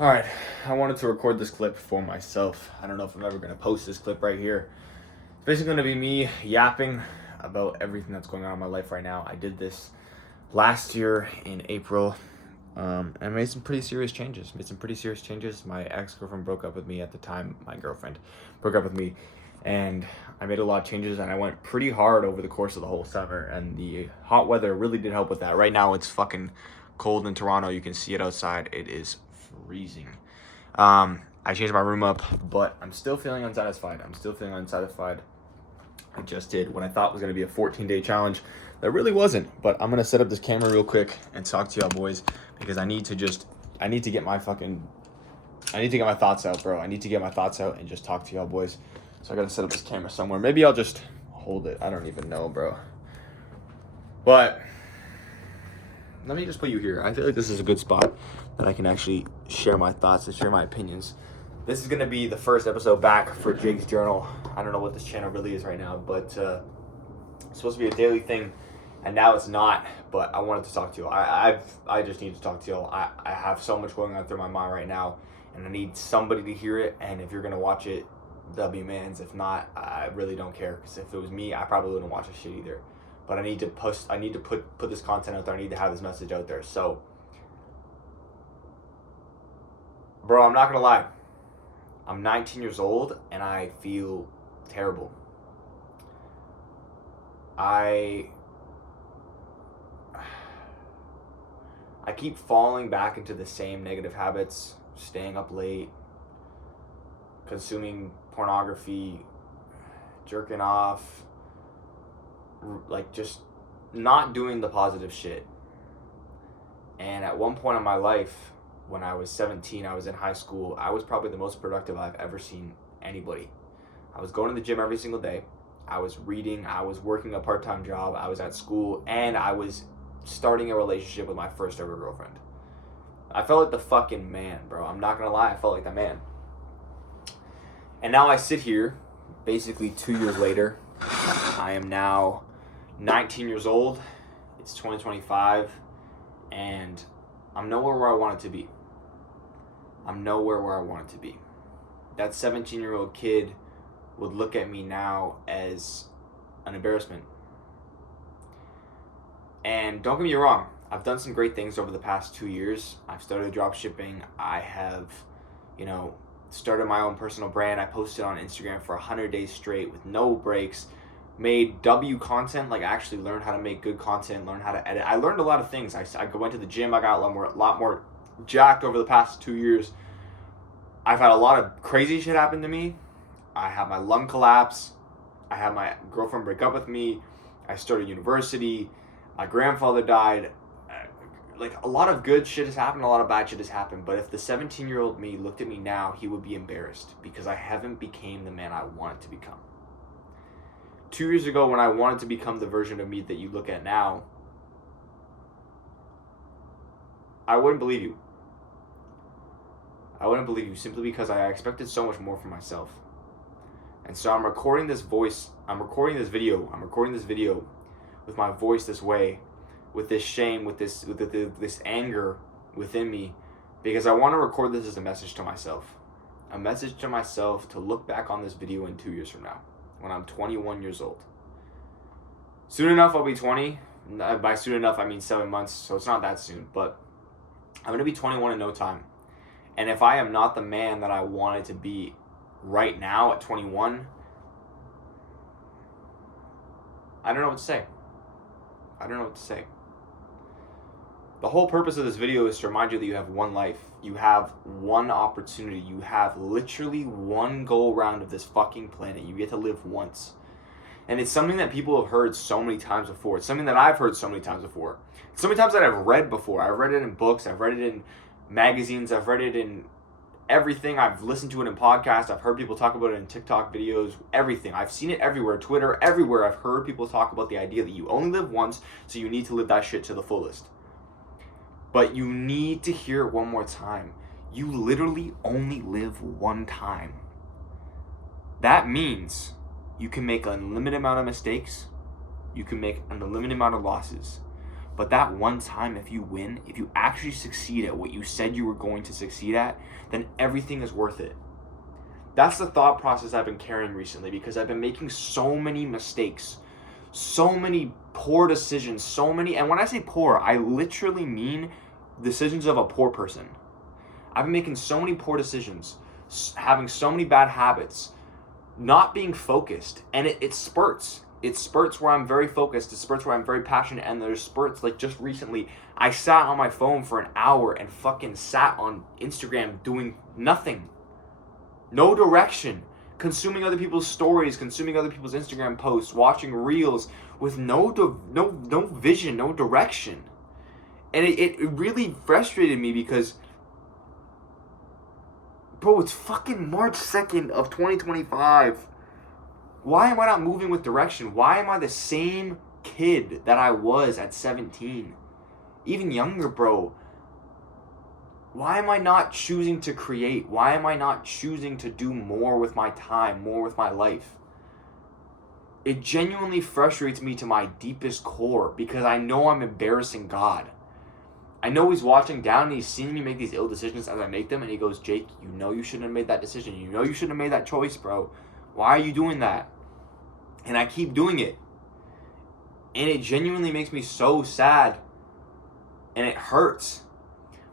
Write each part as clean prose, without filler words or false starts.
Alright, I wanted to record this clip for myself. I don't know if I'm ever going to post this clip right here. It's basically going to be me yapping about everything that's going on in my life right now. I did this last year in April, and I made some pretty serious changes. My ex-girlfriend broke up with me at the time. My girlfriend broke up with me, and I made a lot of changes, and I went pretty hard over the course of the whole summer, and the hot weather really did help with that. Right now, it's fucking cold in Toronto. You can see it outside. It is freezing. I changed my room up, but I'm still feeling unsatisfied. I just did what I thought was going to be a 14-day challenge. That really wasn't, but I'm going to set up this camera real quick and talk to y'all boys because I need to get my thoughts out, bro. I need to get my thoughts out and just talk to y'all boys. So I got to set up this camera somewhere. Maybe I'll just hold it. I don't even know, bro. But let me just put you here. I feel like this is a good spot that I can actually share my thoughts and share my opinions. This is going to be the first episode back for Jake's Journal. I don't know what this channel really is right now, but it's supposed to be a daily thing, and now it's not, but I wanted to talk to you. I just need to talk to you. I have so much going on through my mind right now, and I need somebody to hear it, and if you're going to watch it, that'll be mans. If not, I really don't care, because if it was me, I probably wouldn't watch this shit either. But I need to put this content out there. I need to have this message out there. So, bro, I'm not going to lie. I'm 19 years old, and I feel terrible. I keep falling back into the same negative habits, staying up late, consuming pornography, jerking off, like just not doing the positive shit. And at one point in my life, when I was 17, I was in high school, I was probably the most productive I've ever seen anybody. I was going to the gym every single day. I was reading, I was working a part-time job, I was at school, and I was starting a relationship with my first ever girlfriend. I felt like the fucking man, bro. I'm not gonna lie, I felt like that man. And now I sit here, basically 2 years later. I am now 19 years old. It's 2025, and I'm nowhere where I want it to be. That 17-year-old kid would look at me now as an embarrassment. And don't get me wrong, I've done some great things over the past 2 years. I've started drop shipping. I have, started my own personal brand. I posted on Instagram for 100 days straight with no breaks. Made W content, like I actually learned how to make good content, learned how to edit. I learned a lot of things. I went to the gym. I got a lot more jacked over the past 2 years. I've had a lot of crazy shit happen to me. I had my lung collapse. I had my girlfriend break up with me. I started university. My grandfather died. Like, a lot of good shit has happened, a lot of bad shit has happened. But if the 17-year-old me looked at me now, he would be embarrassed because I haven't became the man I wanted to become. 2 years ago, when I wanted to become the version of me that you look at now, I wouldn't believe you. Simply because I expected so much more from myself. And so I'm recording this video with my voice this way, with this shame, with this anger within me, because I want to record this as a message to myself. A message to myself to look back on this video in 2 years from now, when I'm 21 years old. Soon enough, I'll be 20. By soon enough, I mean 7 months, so it's not that soon, but I'm going to be 21 in no time. And if I am not the man that I wanted to be right now at 21, I don't know what to say. The whole purpose of this video is to remind you that you have one life. You have one opportunity. You have literally one go round of this fucking planet. You get to live once. And it's something that people have heard so many times before. It's something that I've heard so many times before. It's so many times that I've read before. I've read it in books. I've read it in magazines. I've read it in everything. I've listened to it in podcasts. I've heard people talk about it in TikTok videos. Everything. I've seen it everywhere. Twitter, everywhere. I've heard people talk about the idea that you only live once, so you need to live that shit to the fullest. But you need to hear it one more time. You literally only live one time. That means you can make an unlimited amount of mistakes. You can make an unlimited amount of losses. But that one time, if you win, if you actually succeed at what you said you were going to succeed at, then everything is worth it. That's the thought process I've been carrying recently, because I've been making so many mistakes, so many poor decisions, and when I say poor, I literally mean decisions of a poor person. I've been making so many poor decisions, having so many bad habits, not being focused, and it spurts. It spurts where I'm very focused, it spurts where I'm very passionate, and there's spurts like just recently, I sat on my phone for an hour and fucking sat on Instagram doing nothing. No direction. Consuming other people's stories, consuming other people's Instagram posts, watching reels with no vision, no direction. And it really frustrated me because, bro, it's fucking March 2nd of 2025. Why am I not moving with direction? Why am I the same kid that I was at 17? Even younger, bro. Why am I not choosing to create? Why am I not choosing to do more with my time, more with my life? It genuinely frustrates me to my deepest core because I know I'm embarrassing God. I know he's watching down and he's seeing me make these ill decisions as I make them, and he goes, Jake, you know you shouldn't have made that decision. You know you shouldn't have made that choice, bro. Why are you doing that? And I keep doing it. And it genuinely makes me so sad. And it hurts.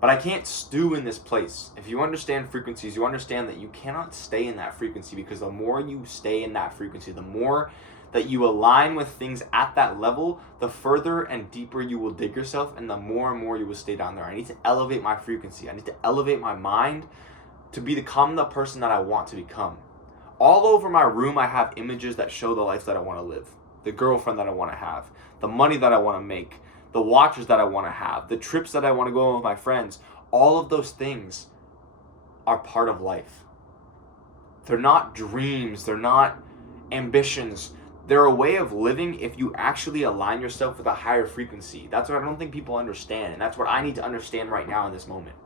But I can't stew in this place. If you understand frequencies, you understand that you cannot stay in that frequency, because the more you stay in that frequency, the more that you align with things at that level, the further and deeper you will dig yourself, and the more and more you will stay down there. I need to elevate my frequency. I need to elevate my mind to become the person that I want to become. All over my room, I have images that show the life that I want to live, the girlfriend that I want to have, the money that I want to make, the watches that I want to have, the trips that I want to go on with my friends. All of those things are part of life. They're not dreams. They're not ambitions. They're a way of living if you actually align yourself with a higher frequency. That's what I don't think people understand, and that's what I need to understand right now in this moment.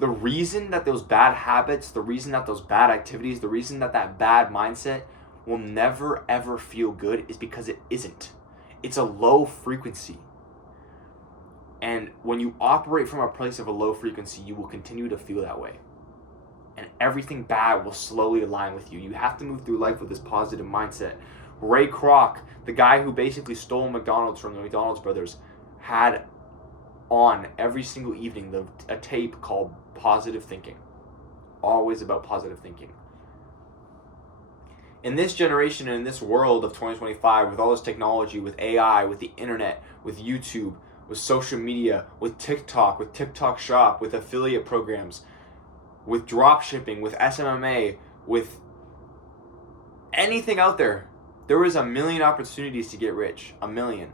The reason that those bad habits, the reason that those bad activities, the reason that that bad mindset will never ever feel good is because it isn't. It's a low frequency. And when you operate from a place of a low frequency, you will continue to feel that way. And everything bad will slowly align with you. You have to move through life with this positive mindset. Ray Kroc, the guy who basically stole McDonald's from the McDonald's brothers, had on every single evening a tape called Positive Thinking. Always about positive thinking. In this generation and in this world of 2025, with all this technology, with AI, with the internet, with YouTube, with social media, with TikTok Shop, with affiliate programs, with drop shipping, with SMMA, with anything out there, there is a million opportunities to get rich. A million.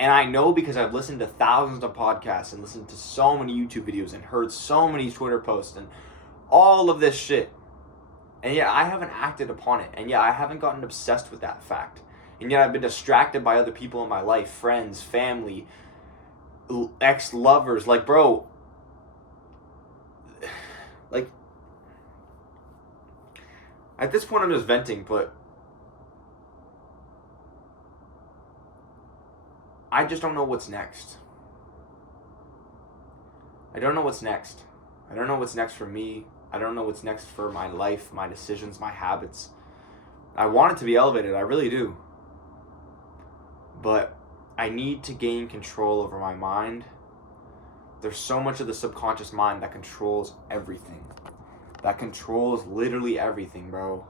And I know because I've listened to thousands of podcasts and listened to so many YouTube videos and heard so many Twitter posts and all of this shit. And yet I haven't acted upon it. And yet I haven't gotten obsessed with that fact. And yet I've been distracted by other people in my life, friends, family, ex-lovers. Like, bro, like, at this point I'm just venting, but I just don't know what's next. I don't know what's next. I don't know what's next for me. I don't know what's next for my life, my decisions, my habits. I want it to be elevated, I really do. But I need to gain control over my mind. There's so much of the subconscious mind that controls everything. That controls literally everything, bro.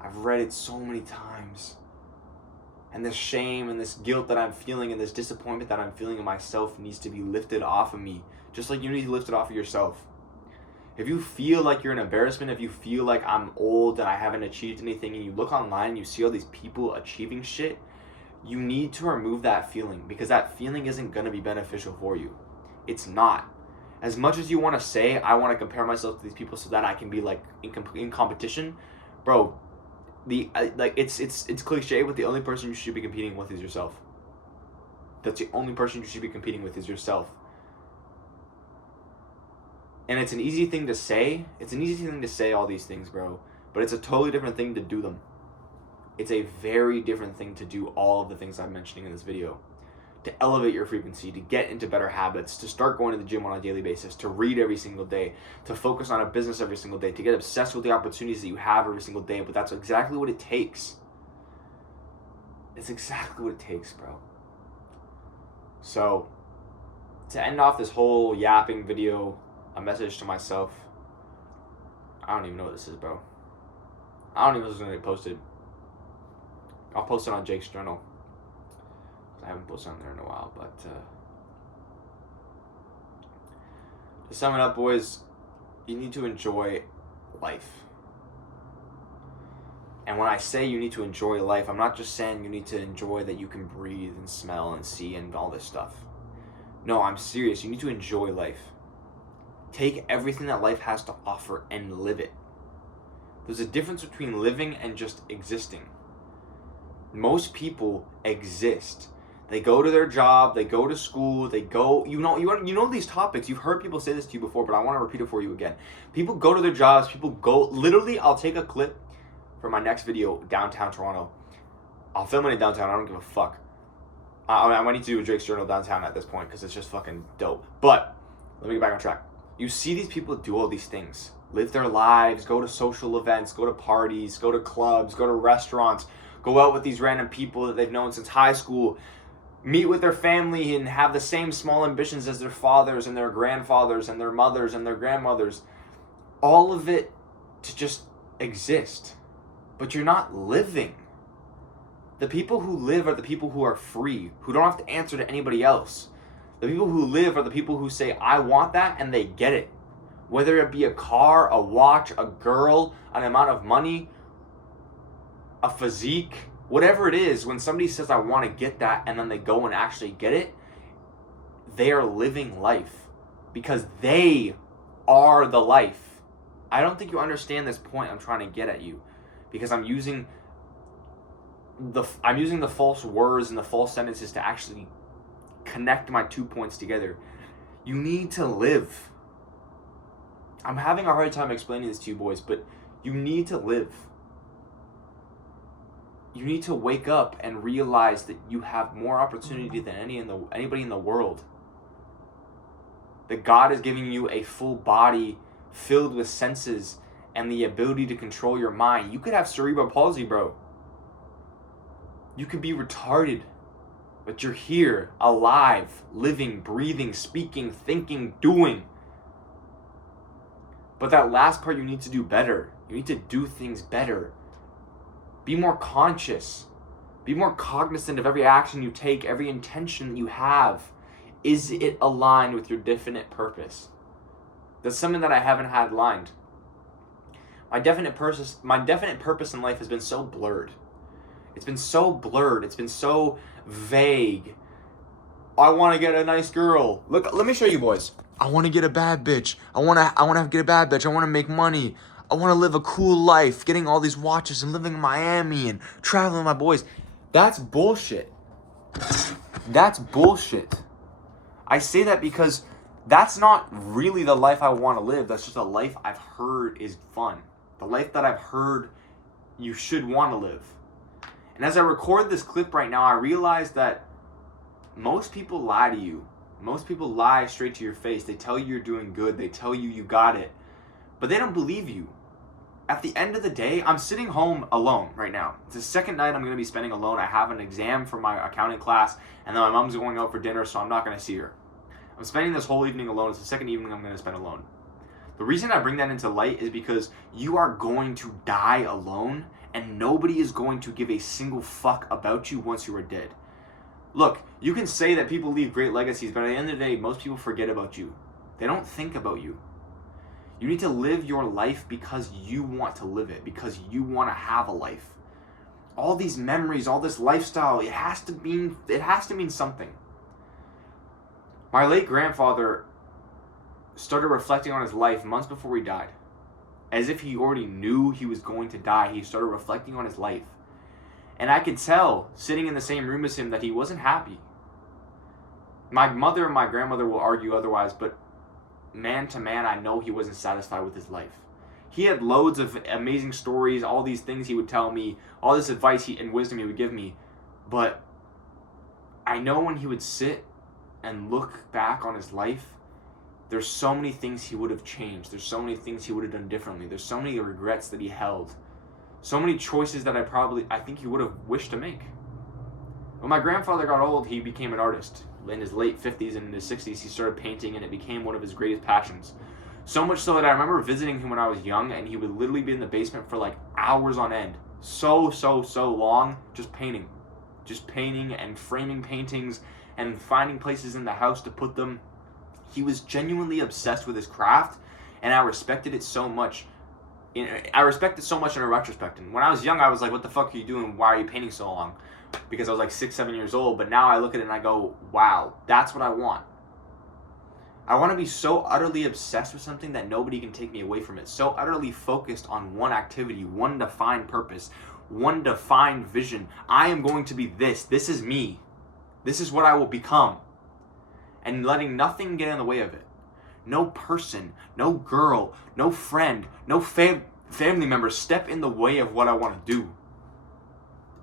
I've read it so many times. And this shame and this guilt that I'm feeling and this disappointment that I'm feeling in myself needs to be lifted off of me. Just like you need to lift it off of yourself. If you feel like you're an embarrassment, if you feel like I'm old and I haven't achieved anything, and you look online and you see all these people achieving shit, you need to remove that feeling, because that feeling isn't going to be beneficial for you. It's not. As much as you want to say, I want to compare myself to these people so that I can be like in competition, bro, it's cliche, but the only person you should be competing with is yourself. That's the only person you should be competing with is yourself. And it's an easy thing to say. It's an easy thing to say all these things, bro. But it's a totally different thing to do them. It's a very different thing to do all of the things I'm mentioning in this video. to elevate your frequency, to get into better habits, to start going to the gym on a daily basis, to read every single day, to focus on a business every single day, to get obsessed with the opportunities that you have every single day. But that's exactly what it takes. It's exactly what it takes, bro. So, to end off this whole yapping video, a message to myself. I don't even know what this is, bro. I don't even know if it's going to get posted. I'll post it on Jake's Journal. I haven't posted on there in a while, but to sum it up, boys, you need to enjoy life. And when I say you need to enjoy life, I'm not just saying you need to enjoy that you can breathe and smell and see and all this stuff. No, I'm serious. You need to enjoy life. Take everything that life has to offer and live it. There's a difference between living and just existing. Most people exist. They go to their job, they go to school, they go, you know these topics. You've heard people say this to you before, but I want to repeat it for you again. People go to their jobs, people go, literally, I'll take a clip for my next video, downtown Toronto. I'll film it in downtown, I don't give a fuck. I might need to do a Drake's Journal downtown at this point, because it's just fucking dope. But, let me get back on track. You see these people do all these things. Live their lives, go to social events, go to parties, go to clubs, go to restaurants, go out with these random people that they've known since high school, meet with their family and have the same small ambitions as their fathers and their grandfathers and their mothers and their grandmothers. All of it to just exist. But you're not living. The people who live are the people who are free, who don't have to answer to anybody else. The people who live are the people who say, I want that, and they get it. Whether it be a car, a watch, a girl, an amount of money, a physique, whatever it is, when somebody says, I want to get that, and then they go and actually get it, they are living life. Because they are the life. I don't think you understand this point I'm trying to get at you. Because I'm using the false words and the false sentences to actually connect my 2 points together. You need to live. I'm having a hard time explaining this to you boys, but you need to live. You need to wake up and realize that you have more opportunity than anybody in the world. That God is giving you a full body filled with senses and the ability to control your mind. You could have cerebral palsy, bro. You could be retarded, but you're here, alive, living, breathing, speaking, thinking, doing. But that last part you need to do better. You need to do things better. Be more conscious. Be more cognizant of every action you take, every intention that you have. Is it aligned with your definite purpose? That's something that I haven't had lined. My definite purpose in life has been so blurred. It's been so blurred. It's been so vague. I want to get a nice girl. Look, let me show you boys. I want to get a bad bitch. I want to get a bad bitch. I want to make money. I want to live a cool life, getting all these watches and living in Miami and traveling with my boys. That's bullshit. That's bullshit. I say that because that's not really the life I want to live. That's just a life I've heard is fun. The life that I've heard you should want to live. And as I record this clip right now, I realize that most people lie to you. Most people lie straight to your face. They tell you you're doing good. They tell you you got it. But they don't believe you. At the end of the day, I'm sitting home alone right now. It's the second night I'm going to be spending alone. I have an exam for my accounting class, and then my mom's going out for dinner, so I'm not going to see her. I'm spending this whole evening alone. It's the second evening I'm going to spend alone. The reason I bring that into light is because you are going to die alone, and nobody is going to give a single fuck about you once you are dead. Look, you can say that people leave great legacies, but at the end of the day, most people forget about you. They don't think about you. You need to live your life because you want to live it, because you want to have a life. All these memories, all this lifestyle, it has to mean something. My late grandfather started reflecting on his life months before he died. As if he already knew he was going to die, he started reflecting on his life. And I could tell, sitting in the same room as him, that he wasn't happy. My mother and my grandmother will argue otherwise, but man to man, I know he wasn't satisfied with his life. He had loads of amazing stories, all these things he would tell me, all this advice and wisdom he would give me, but I know when he would sit and look back on his life, there's so many things he would have changed. There's so many things he would have done differently. There's so many regrets that he held. So many choices that I think he would have wished to make. When my grandfather got old, he became an artist. In his late 50s and in his 60s, he started painting, and it became one of his greatest passions. So much so that I remember visiting him when I was young, and he would literally be in the basement for like hours on end. So long, just painting. Just painting and framing paintings and finding places in the house to put them. He was genuinely obsessed with his craft, and I respected it so much. I respect it so much in a retrospect. And when I was young, I was like, what the fuck are you doing? Why are you painting so long? Because I was like 6, 7 years old. But now I look at it and I go, wow, that's what I want. I want to be so utterly obsessed with something that nobody can take me away from it. So utterly focused on one activity, one defined purpose, one defined vision. I am going to be this. This is me. This is what I will become. And letting nothing get in the way of it. No person, no girl, no friend, no family member step in the way of what I want to do.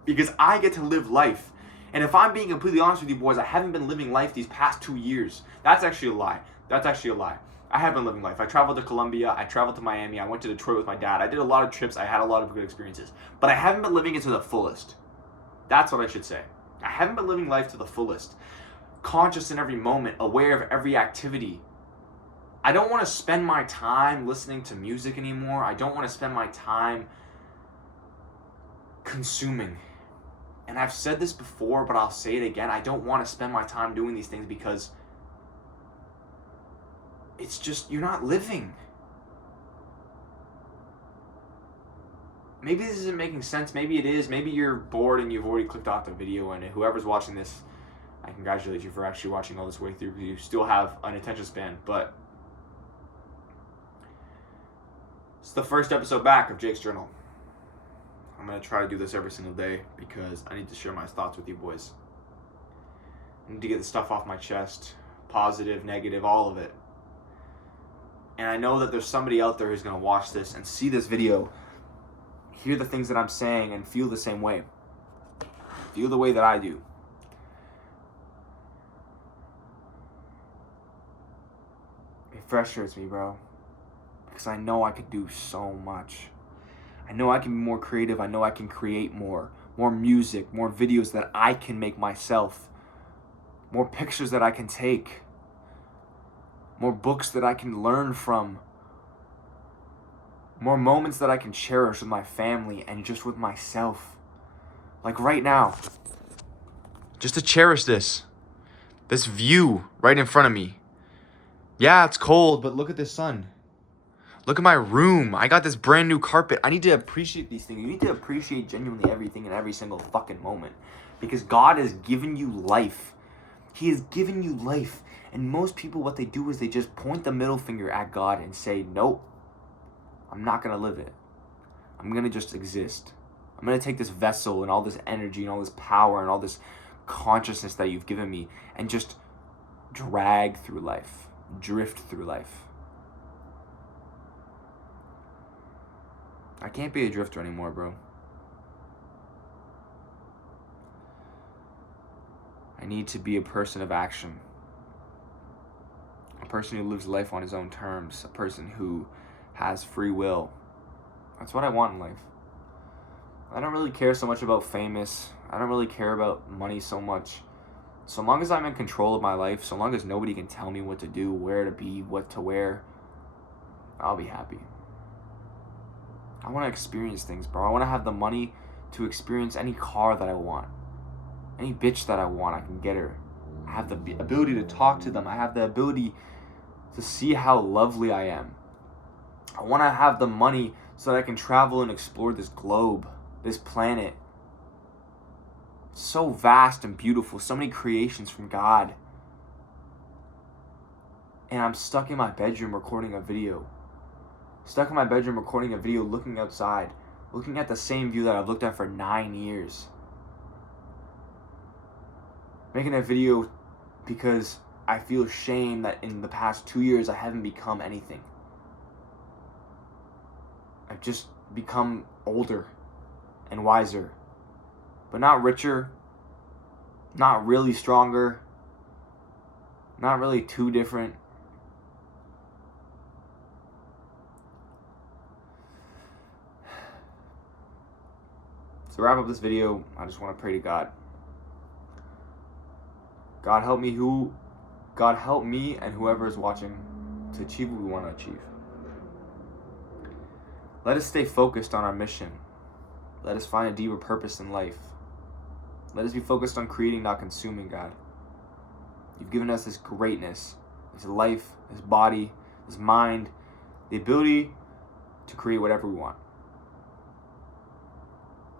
Because I get to live life. And if I'm being completely honest with you boys, I haven't been living life these past 2 years. That's actually a lie. I have been living life. I traveled to Colombia. I traveled to Miami. I went to Detroit with my dad. I did a lot of trips. I had a lot of good experiences. But I haven't been living it to the fullest. That's what I should say. I haven't been living life to the fullest. Conscious in every moment, aware of every activity. I don't want to spend my time listening to music anymore. I don't want to spend my time consuming. And I've said this before, but I'll say it again. I don't want to spend my time doing these things because it's just, you're not living. Maybe this isn't making sense. Maybe it is. Maybe you're bored and you've already clicked off the video, and whoever's watching this, I congratulate you for actually watching all this way through, because you still have an attention span. But it's the first episode back of Jake's Journal. I'm going to try to do this every single day because I need to share my thoughts with you boys. I need to get the stuff off my chest. Positive, negative, all of it. And I know that there's somebody out there who's going to watch this and see this video, hear the things that I'm saying, and feel the same way. Feel the way that I do. It frustrates me, bro. Because I know I could do so much. I know I can be more creative. I know I can create more. More music, more videos that I can make myself. More pictures that I can take. More books that I can learn from. More moments that I can cherish with my family and just with myself. Like right now. Just to cherish this view right in front of me. Yeah, it's cold, but look at this sun. Look at my room. I got this brand new carpet. I need to appreciate these things. You need to appreciate genuinely everything in every single fucking moment. Because God has given you life. He has given you life. And most people, what they do is they just point the middle finger at God and say, nope, I'm not going to live it. I'm going to just exist. I'm going to take this vessel and all this energy and all this power and all this consciousness that you've given me and just drag through life. Drift through life. I can't be a drifter anymore, bro. I need to be a person of action. A person who lives life on his own terms. A person who has free will. That's what I want in life. I don't really care so much about famous. I don't really care about money so much. So long as I'm in control of my life, so long as nobody can tell me what to do, where to be, what to wear, I'll be happy. I want to experience things, bro. I want to have the money to experience any car that I want. Any bitch that I want, I can get her. I have the ability to talk to them. I have the ability to see how lovely I am. I want to have the money so that I can travel and explore this globe, this planet. It's so vast and beautiful. So many creations from God. And I'm stuck in my bedroom recording a video. Stuck in my bedroom recording a video, looking outside, looking at the same view that I've looked at for 9 years. Making a video because I feel shame that in the past 2 years I haven't become anything. I've just become older and wiser, but not richer, Not really stronger. Not really too different. To wrap up this video, I just want to pray to God. God help me and whoever is watching to achieve what we want to achieve. Let us stay focused on our mission. Let us find a deeper purpose in life. Let us be focused on creating, not consuming, God. You've given us this greatness, this life, this body, this mind, the ability to create whatever we want.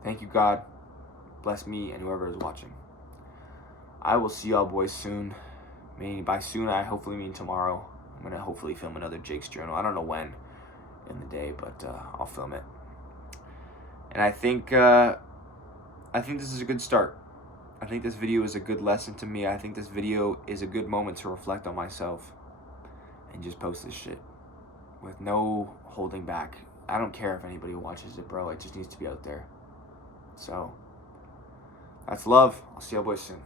Thank you, God. Bless me and whoever is watching. I will see y'all boys soon. By soon, I hopefully mean tomorrow. I'm going to hopefully film another Jake's Journal. I don't know when in the day, but I'll film it. And I think this is a good start. I think this video is a good lesson to me. I think this video is a good moment to reflect on myself and just post this shit with no holding back. I don't care if anybody watches it, bro. It just needs to be out there. So, that's love. I'll see y'all boys soon.